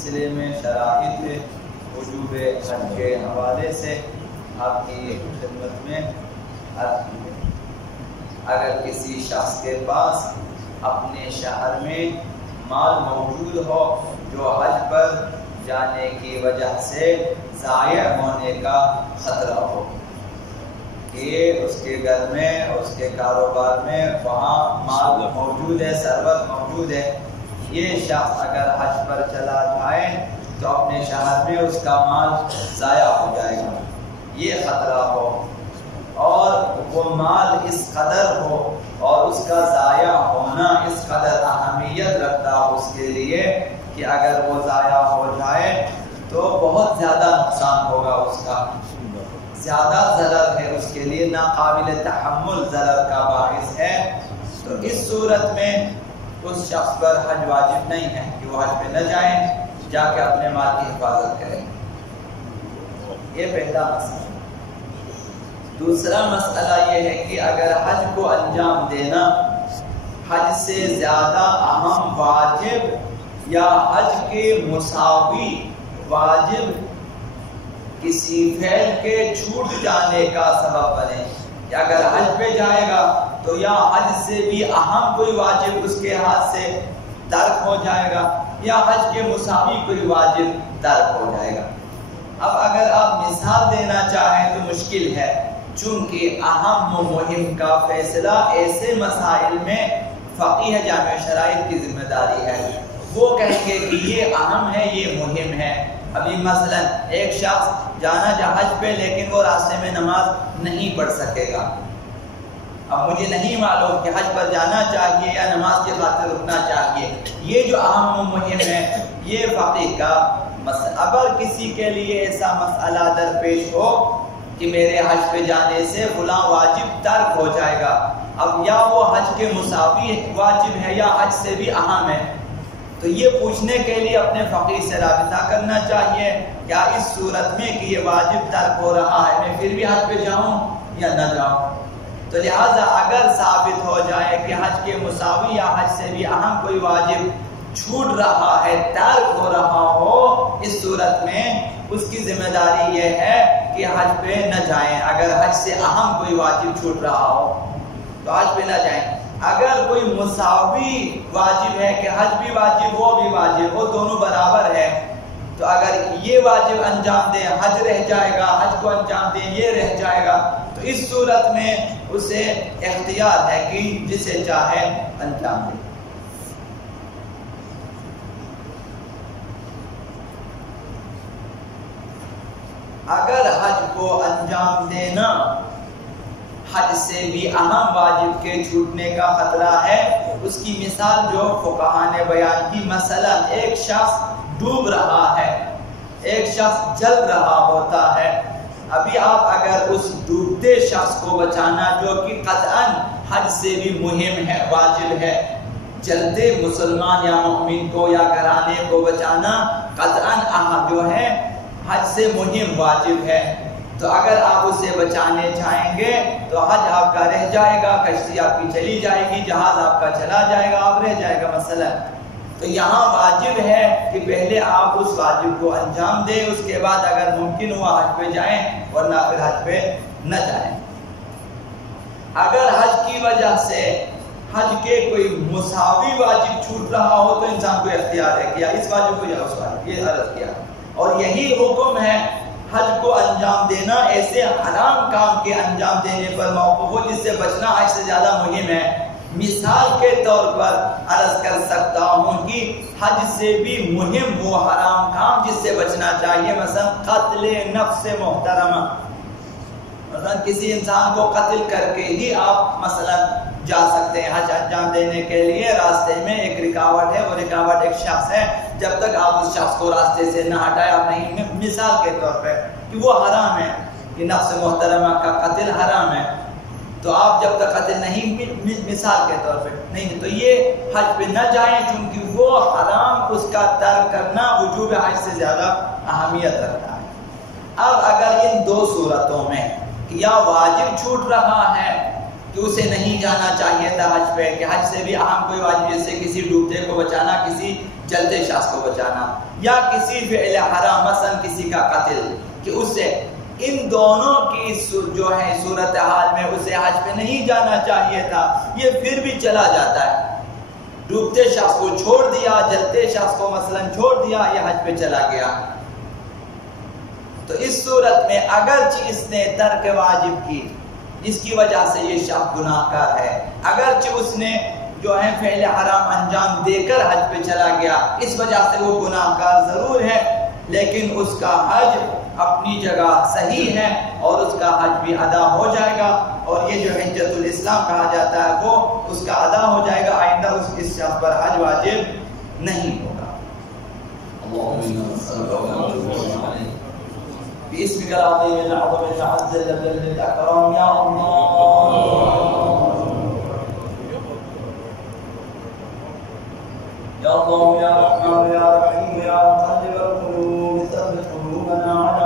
سلسلے میں شرائط وجوب حج کے حوالے سے آپ کی خدمت میں عرض کی ہے۔ اگر کسی شخص کے پاس اپنے شہر میں مال موجود ہو جو حج پر جانے کی وجہ سے ضائع ہونے کا خطرہ ہو کہ اس کے گھر میں اس کے کاروبار میں وہاں مال موجود ہے، ثروت موجود ہے، یہ شخص اگر حج پر چلا جائے تو اپنے شہر میں اس کا مال ضائع ہو جائے گا، یہ خطرہ ہو، اور وہ مال اس قدر ہو اور اس کا ضائع ہونا اس قدر اہمیت رکھتا ہو اس کے لیے کہ اگر وہ ضائع ہو جائے تو بہت زیادہ نقصان ہوگا، اس کا زیادہ ضرر ہے اس کے لیے، ناقابل تحمل ضرر کا باعث ہے، تو اس صورت میں اس شخص پر حج واجب نہیں ہے کہ وہ حج پہ نہ جائیں، جا کے اپنے مال کی حفاظت کریں۔ یہ پہلا مسئلہ۔ دوسرا مسئلہ یہ ہے کہ اگر حج کو انجام دینا حج سے زیادہ اہم واجب یا حج کے مساوی واجب کسی فعل کے چھوٹ جانے کا سبب بنے، کہ اگر حج پہ جائے گا تو یا حج سے بھی اہم کوئی واجب اس کے ہاتھ سے ترک ہو جائے گا یا حج کے مساوی کوئی واجب ترک ہو جائے گا۔ اب اگر آپ مثال دینا چاہیں تو مشکل ہے، چونکہ اہم و مہم کا فیصلہ ایسے مسائل میں فقیہ جامع شرائط کی ذمہ داری ہے، وہ کہیں گے کہ یہ اہم ہے، یہ مہم ہے۔ ابھی مثلا ایک شخص جانا چاہے حج پہ لیکن وہ راستے میں نماز نہیں پڑھ سکے گا، اب مجھے نہیں معلوم کہ حج پر جانا چاہیے یا نماز کی خاطر رکنا چاہیے، یہ جو اہم و مہم ہے یہ فقیہ کا مسئلہ۔ اگر کسی کے لیے ایسا مسئلہ درپیش ہو کہ میرے حج پہ جانے سے فلاں واجب ترک ہو جائے گا، اب یا وہ حج کے مساوی واجب ہے یا حج سے بھی اہم ہے، تو یہ پوچھنے کے لیے اپنے فقیہ سے رابطہ کرنا چاہیے، کیا اس صورت میں کہ یہ واجب ترک ہو رہا ہے میں پھر بھی حج پہ جاؤں یا نہ جاؤں؟ تو لہٰذا اگر ثابت ہو جائے کہ حج کے مساوی یا حج سے بھی اہم کوئی واجب چھوٹ رہا ہے، ترک ہو رہا ہو، اس صورت میں اس کی ذمہ داری یہ ہے کہ حج پہ نہ جائیں۔ اگر حج سے اہم کوئی واجب چھوٹ رہا ہو تو حج پہ نہ جائیں۔ اگر کوئی مساوی واجب ہے کہ حج بھی واجب وہ بھی واجب، وہ دونوں برابر ہے، تو اگر یہ واجب انجام دیں حج رہ جائے گا، حج کو انجام دیں یہ رہ جائے گا، تو اس صورت میں اسے اختیار ہے کہ جسے چاہے انجام دے۔ اگر حج کو انجام دینا حج سے بھی اہم واجب کے چھوٹنے کا خطرہ ہے، اس کی مثال جو فقہا نے بیان کی، مثلا ایک شخص ڈوب رہا ہے، ایک شخص جل رہا ہوتا ہے، ابھی آپ اگر اس ڈوبتے شخص کو بچانا جو کہ قطعاً حج سے بھی مہم ہے، واجب ہے، جلتے مسلمان یا مومن کو یا گھرانے کو بچانا قطعاً اہم جو ہے حج سے مہم واجب ہے، تو اگر آپ اسے بچانے جائیں گے تو حج آپ کا رہ جائے گا، کشتی آپ کی چلی جائے گی، جہاز آپ کا چلا جائے گا، آپ رہ جائے گا مثلا۔ تو یہاں واجب ہے کہ پہلے آپ اس واجب کو انجام دیں، اس کے بعد اگر ممکن ہوا حج پہ جائیں ورنہ پھر حج پہ نہ جائیں۔ اگر حج کی وجہ سے حج کے کوئی مساوی واجب چھوٹ رہا ہو تو انسان کو اختیار ہے کہ یا اس واجب کو یا اس واجب، یہ عرض کیا، اور یہی حکم ہے حج کو انجام دینا ایسے حرام کام کے انجام دینے پر موقوف ہو جس سے بچنا حج سے زیادہ مہم ہے۔ مثال کے طور پر عرض کر سکتا ہوں کہ حج سے بھی مہم وہ حرام کام جس سے بچنا چاہیے، مثلا قتل نفس محترمہ، مثلا کسی انسان کو قتل کر کے ہی آپ مثلا جا سکتے ہیں حج انجام دینے کے لیے، راستے میں ایک رکاوٹ ہے، وہ رکاوٹ ایک شخص ہے، جب تک آپ اس شخص کو راستے سے نہ ہٹائے آپ نہیں، مثال کے طور پہ کہ وہ حرام ہے، کہ نفس محترمہ کا قتل حرام ہے، تو آپ جب تک قتل نہیں، مثال کے طور پہ نہیں، تو یہ حج پہ نہ جائیں چونکہ وہ حرام اس کا ترک کرنا وجوب حج سے زیادہ اہمیت رکھتا ہے۔ اب اگر ان دو صورتوں میں یا واجب چھوٹ رہا ہے کہ اسے نہیں جانا چاہیے تھا حج پہ، کہ حج سے بھی اہم کوئی واجب، جیسے کسی ڈوبتے کو بچانا، کسی چلتے شخص کو بچانا، یا کسی فعل حرام مثلا کسی کا قتل، کہ اس سے ان دونوں کی جو ہے صورتحال میں اسے حج پہ نہیں جانا چاہیے تھا، یہ پھر بھی چلا جاتا ہے۔ ڈوبتے شخص کو چھوڑ دیا، جلتے شخص کو مثلا چھوڑ دیا، یہ حج پہ چلا گیا۔ تو اس صورت میں اگرچہ اس نے ترک واجب کی جس کی وجہ سے یہ شخص گناہ گار ہے، اگرچہ اس نے جو ہے فعل حرام انجام دے کر حج پہ چلا گیا، اس وجہ سے وہ گناہ گار ضرور ہے، لیکن اس کا حج اپنی جگہ صحیح ہے اور اس کا حج بھی ادا ہو جائے گا، اور یہ جو حجۃ الاسلام کہا جاتا ہے وہ اس کا ادا ہو جائے گا، آئندہ اس شخص پر حج واجب نہیں ہوگا۔ باسمك العظيم الأعظم الأعز الأجل الأكرم يا الله يا الله يا رحمن يا رحيم يا مقلب القلوب ثبت قلوبنا على